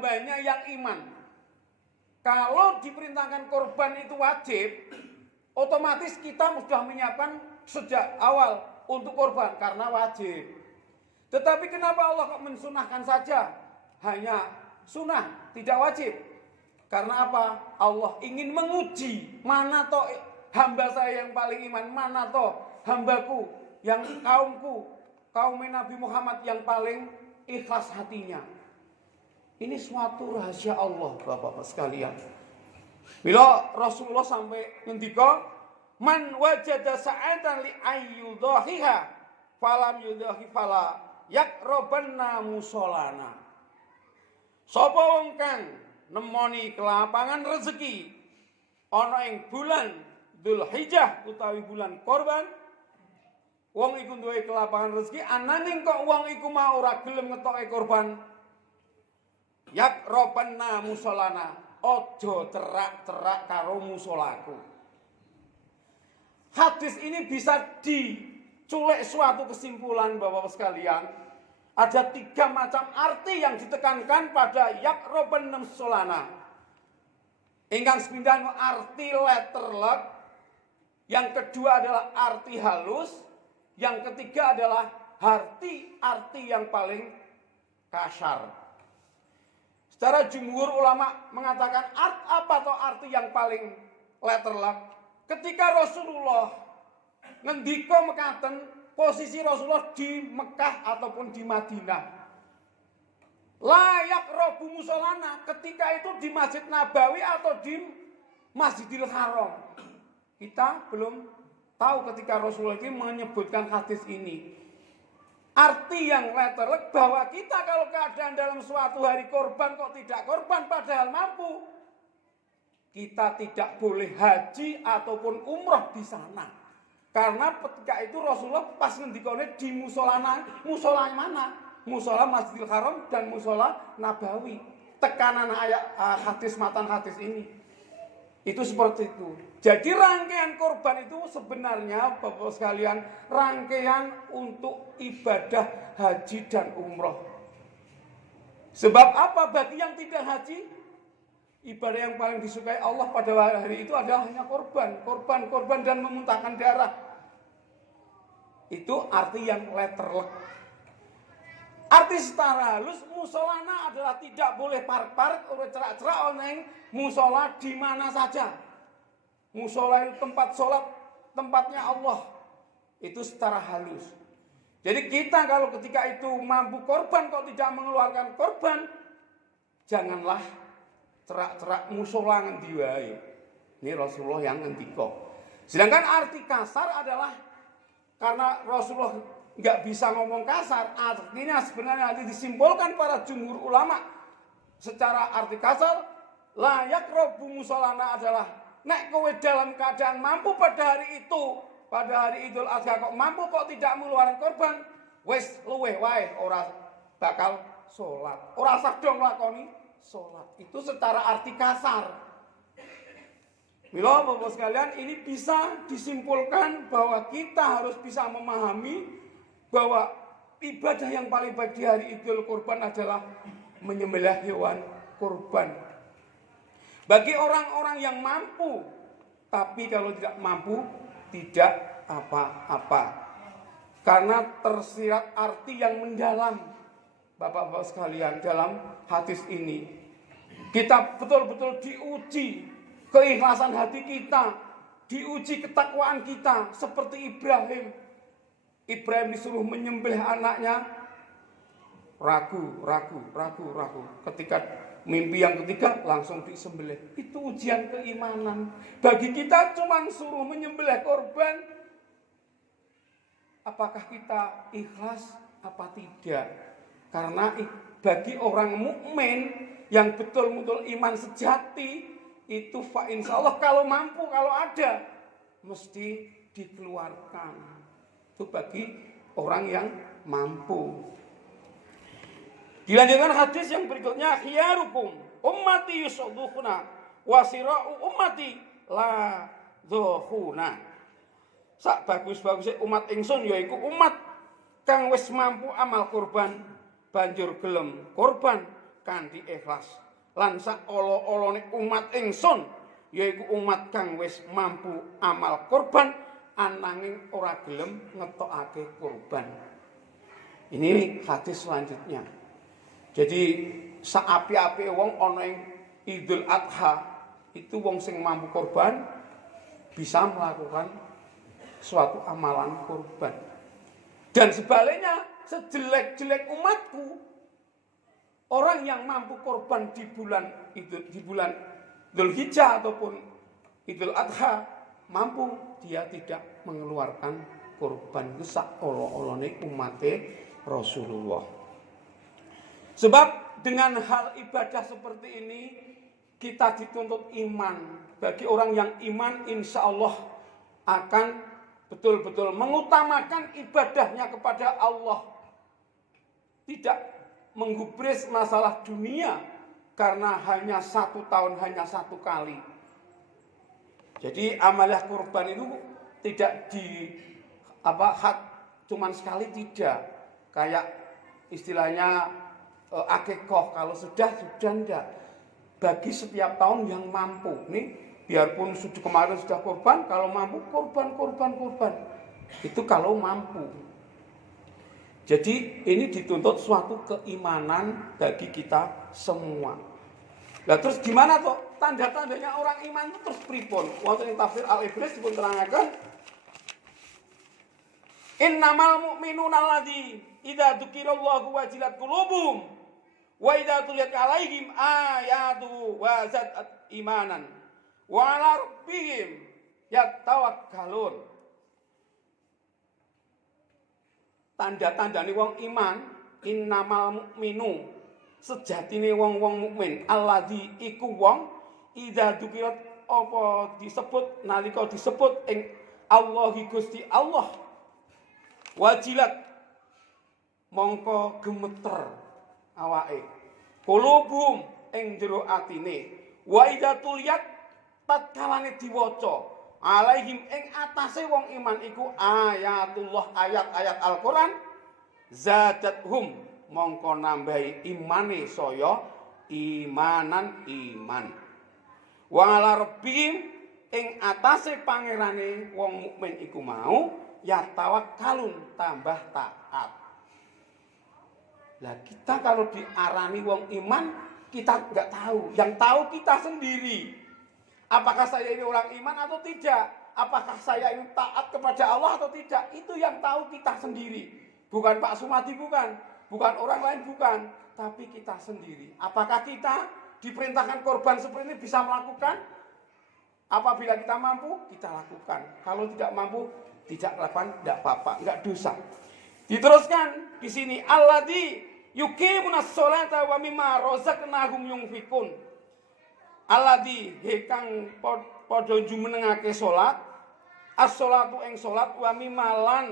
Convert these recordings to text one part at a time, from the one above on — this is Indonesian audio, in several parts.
hambanya yang iman. Kalau diperintahkan korban itu wajib, otomatis kita sudah menyiapkan sejak awal untuk korban karena wajib. Tetapi kenapa Allah kok mensunahkan saja? Hanya sunnah, tidak wajib. Karena apa? Allah ingin menguji mana toh hamba saya yang paling iman, mana toh hambaku yang kaumku, kaum Nabi Muhammad yang paling ikhlas hatinya. Ini suatu rahasia Allah, Bapak-bapak sekalian. Bila Rasulullah sampai ngendika, man wajada sa'atan li ayyudhahiha falam yudhahi fala yaqrabanna musolana. Sapa wong kang nemoni kelapangan rezeki ana ing bulan Dzulhijjah utawi bulan korban, wong iku duwe kelapangan rezeki ananging kok wong iku mau ora gelem ngetoke korban, yaqrabanna musolana, ojo cerak-cerak karo musolaku. Hadis ini bisa diculik suatu kesimpulan, Bapak-bapak sekalian. Ada 3 macam arti yang ditekankan pada yaqrabanna musolana. Ingkang sepindhah arti letterlek, yang kedua adalah arti halus, yang ketiga adalah arti yang paling kasar. Secara jumhur ulama mengatakan apa atau arti yang paling letterlek. Ketika Rasulullah ngendika mekaten, posisi Rasulullah di Mekah ataupun di Madinah. Layak robu musolana, ketika itu di Masjid Nabawi atau di Masjidil Haram. Kita belum tahu ketika Rasulullah ini menyebutkan hadis ini. Arti yang letterlek bahwa kita kalau keadaan dalam suatu hari korban kok tidak korban padahal mampu, kita tidak boleh haji ataupun umroh di sana. Karena ketika itu Rasulullah pas ngendikane di musola mana? Musola Masjidil Haram dan musola Nabawi. Tekanan ayat hadis matan hadis ini. Itu seperti itu. Jadi rangkaian korban itu sebenarnya Bapak sekalian rangkaian untuk ibadah haji dan umroh. Sebab apa? Bagi yang tidak haji, ibadah yang paling disukai Allah pada hari itu adalah hanya korban dan memuntahkan darah. Itu arti yang letterlek. Arti secara halus, musolana adalah tidak boleh park-park, cerak-cerak oneng, musola di mana saja. Musola itu tempat sholat, tempatnya Allah. Itu secara halus. Jadi kita kalau ketika itu mampu korban, kok tidak mengeluarkan korban, janganlah cerak-cerak musola ngendi wae. Ini Rasulullah yang ngendika. Sedangkan arti kasar adalah karena Rasulullah nggak bisa ngomong kasar, artinya sebenarnya disimpulkan para jumhur ulama secara arti kasar, layak robu musolana adalah nek kowe dalam keadaan mampu pada hari itu, pada hari Idul Adha kok mampu kok tidak mengeluarkan korban, wes luweh wae ora bakal sholat, ora sah dong lakoni sholat. Itu secara arti kasar. Mila Bapak sekalian, ini bisa disimpulkan bahwa kita harus bisa memahami bahwa ibadah yang paling baik di hari Idul Kurban adalah menyembelih hewan kurban. Bagi orang-orang yang mampu, tapi kalau tidak mampu, tidak apa-apa. Karena tersirat arti yang mendalam, Bapak-bapak sekalian, dalam hadis ini. Kita betul-betul diuji keikhlasan hati kita, diuji ketakwaan kita, seperti Ibrahim. Ibrahim disuruh menyembelih anaknya, ragu. Ketika mimpi yang ketiga langsung disembelih. Itu ujian keimanan. Bagi kita cuma suruh menyembelih korban, apakah kita ikhlas apa tidak? Karena bagi orang mukmin yang betul-betul iman sejati itu insya Allah kalau mampu, kalau ada mesti dikeluarkan. Itu bagi orang yang mampu. Dilanjutkan hadis yang berikutnya, khiyarukum ummati yusadduquna wasira'u ummati la dhukhuna. Sak bagus-bagusé umat ingsun yaiku umat kang wis mampu amal kurban banjur gelem kurban, kanthi ikhlas. Lan sak olo-olone umat ingsun yaiku umat kang wis mampu amal kurban ananging ora gelem ngetokake kurban. Ini hadis selanjutnya. Jadi saapi-api wong ana ing Idul Adha itu wong sing mampu kurban bisa melakukan suatu amalan kurban. Dan sebaliknya, sejelek-jelek umatku, orang yang mampu kurban di bulan Dzulhijjah ataupun Idul Adha, mampu dia tidak mengeluarkan kurban itu sak olo-olone umate Rasulullah. Sebab dengan hal ibadah seperti ini kita dituntut iman. Bagi orang yang iman, insya Allah akan betul-betul mengutamakan ibadahnya kepada Allah. Tidak menggubris masalah dunia karena hanya 1 tahun, hanya 1 kali. Jadi amalah kurban itu tidak cuman sekali, tidak. Kayak istilahnya akikoh, kalau sudah enggak. Bagi setiap tahun yang mampu. Nih biarpun kemarin sudah kurban, kalau mampu kurban. Itu kalau mampu. Jadi ini dituntut suatu keimanan bagi kita semua. Nah terus gimana tuh tanda-tandanya orang iman itu terus pripun? Wonten ing tafsir Al-Ibris dipun terangaken innamal mu'minuna alladzi idza dzukirallahu wajilat qulubuhum wa idza tuliyat alaihim ayatu wa zadat imanan wa ala rabbihim yatawakkalun. Tanda-tandane wong iman, innamal mu'minu, sejatine wong-wong mukmin, alladzi iku wong idza dzukirat apa disebut nalika disebut ing Allahi Gusti Allah wajilat mongko gemeter awake qulubum ing jero atine wa idza tuliyat tatkalane diwaca alaihim ing atase wong iman iku ayatullah ayat-ayat Al-Qur'an zadathum mongko nambahi imane saya imanan iman wa ala rabbihim ing atase pangerane wong mukmin iku mau ya tawakkalun tambah taat. Lah kita kalau diarani wong iman kita enggak tahu, yang tahu kita sendiri. Apakah saya ini orang iman atau tidak? Apakah saya ini taat kepada Allah atau tidak? Itu yang tahu kita sendiri. Bukan Pak Sumadi, bukan orang lain, bukan. Tapi kita sendiri. Apakah kita diperintahkan korban seperti ini bisa melakukan? Apabila kita mampu, kita lakukan. Kalau tidak mampu, tidak lakukan, tidak apa-apa, enggak dosa. Diteruskan di sini, alladzi yuqimunas sholata wa mimma razaqnahum yunfikun. Alladzi hekang padha jumenengake salat, as-sholatu ing salat wa mimma lan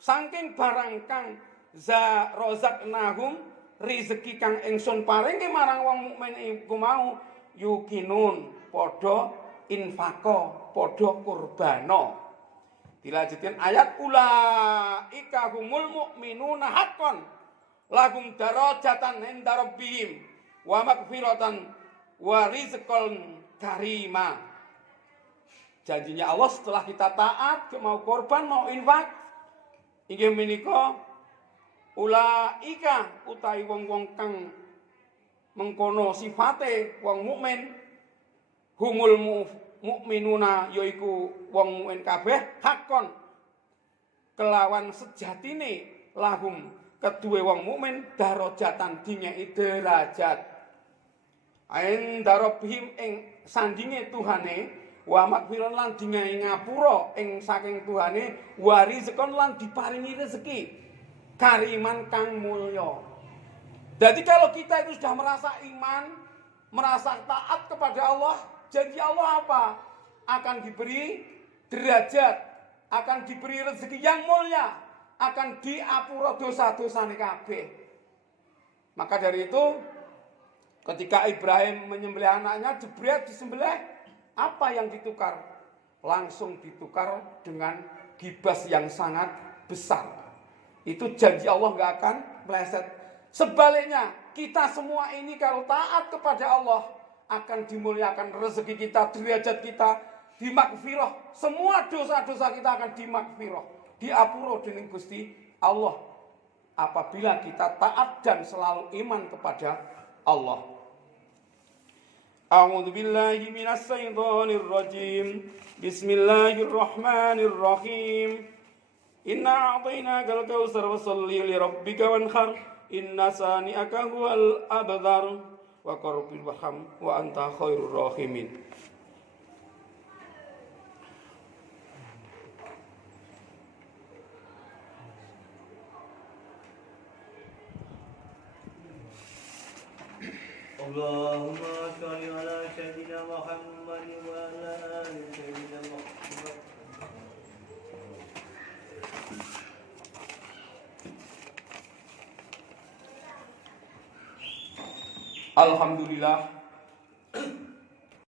saking barang kang za razaqnahum rezeki kang ingsun paringke marang wong mukmin iku mau yukinun padha infaqo padha kurbana. Dilanjutkan ayat ulaika humul mu'minuna haqqan lahum darajatan inda rabbihim wa maghfiratan wa rizqan karima. Janjinya Allah setelah kita taat, mau korban, mau infak, inggih menika ulaika utawi wong-wong kang mengkono sifate wong mukmin humul mukminuna yaiku wong mukmin kabeh hakon kelawan sejatine lahum kedue wong mukmin darajatan dinyeki derajat ain darabhim ing sandinge Tuhane wa makfiron lan dingai ngapura ing saking Tuhane wa rizqon lan diparingi rezeki kariman kang mulya. Jadi kalau kita itu sudah merasa iman, merasa taat kepada Allah, janji Allah apa? Akan diberi derajat, akan diberi rezeki yang mulia, akan diapura dosa-dosane kabeh. Maka dari itu ketika Ibrahim menyembelih anaknya, Jibril disembelih, apa yang ditukar? Langsung ditukar dengan gibas yang sangat besar. Itu janji Allah gak akan meleset. Sebaliknya, kita semua ini kalau taat kepada Allah akan dimuliakan rezeki kita, derajat kita, dimakfirah. Semua dosa-dosa kita akan dimakfirah, diapura dening Gusti Allah apabila kita taat dan selalu iman kepada Allah. A'udzu billahi minasy syaithanir rajim. Bismillahirrahmanirrahim. Inna a'tainakal kautsar fasholli li rabbika wanhar. Inna sani'aka huwal abdar wa qarbil waham wa anta khairur rahimin. Allahumma shalli ala sayyidina Muhammad wa ala ali sayyidina Muhammad. Alhamdulillah